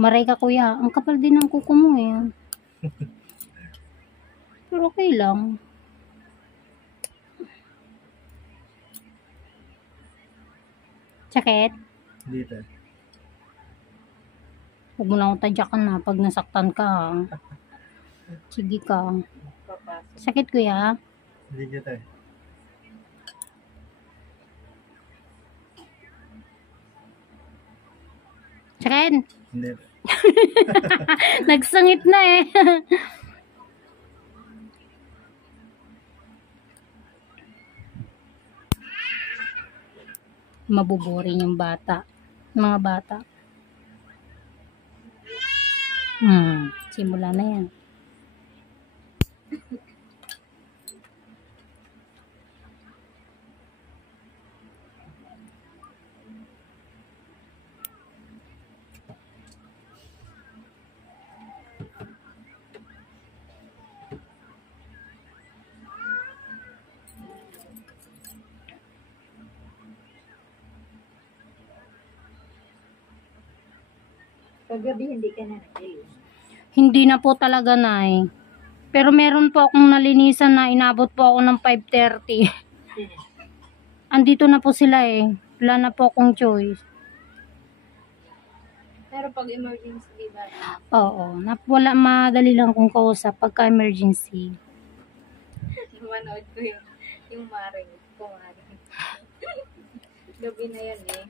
Maray ka kuya. Ang kapal din ng kuko mo eh. Pero okay lang. Sakit? Dito. Huwag mo na akong tadyakan na pag nasaktan ka. Sige ka. Sakit kuya? Hindi dito eh. Sakit? Hindi. Nagsangit na eh. Mabuboring yung bata. Mga bata. Simula na yan. Kagabi hindi ka na naglinis. Hindi na po talaga nay. Pero meron po akong nalinisan na inabot po ako ng 5:30. Andito na po sila eh. Wala na po akong choice. Pero pag emergency, di ba? Oo. Wala, madali lang kung kausap pagka emergency. Manood ko yung maring. Kumaring. Gabi na yan eh.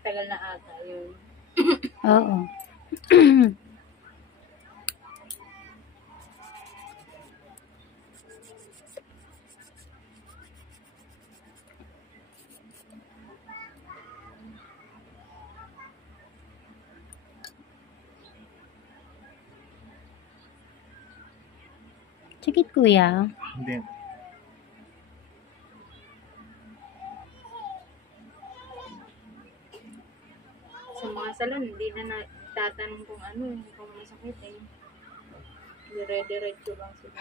Tagal na ata yun. Oo. Sakit kuya. Hindi. Sa mga salon, hindi na natatanong kung ano, kung masakit eh. Dire-diretso lang sila.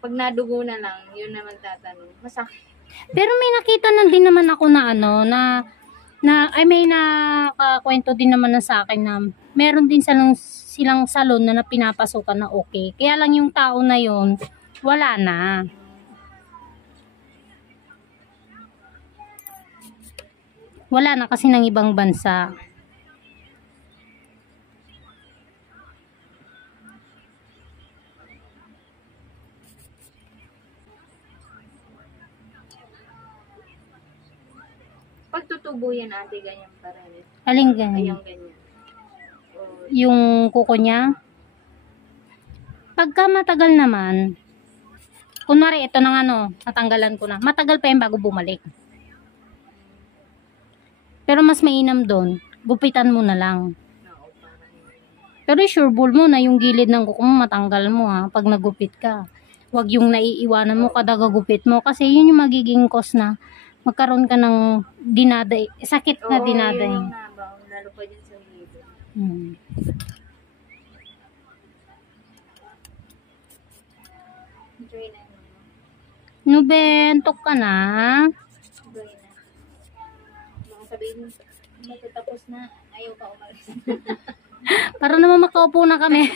Pag nadugo na lang, yun naman tatanong. Masakit. Pero may nakita na din naman ako na ano, ay may nakakwento din naman na sa akin na meron din silang salon na pinapasukan na okay. Kaya lang yung tao na yon wala na. Wala na kasi ng ibang bansa. Pag tutubo yan ate, ganyan pa rin. Aling Ay, ganyan? yung ganyan. O, Yung kuko niya. Pagka matagal naman, kunwari ito nang ano, natanggalan ko na. Matagal pa yung bago bumalik. Pero mas mainam doon, gupitan mo na lang. oo, parang Pero sure ball mo na yung gilid ng kuko mo matanggal mo ha, pag nagupit ka. Huwag yung naiiwanan mo kada gagupit mo kasi yun yung magiging cause na magkaroon ka ng sakit na oo, dinaday. yun yung nabaw, lalo pa dyan sa libo. Enjoy na yun. Nubentok ka na. Enjoy na. Baka sabihin mo, matatapos na, ayaw ka umalis. Para naman makaupo na kami.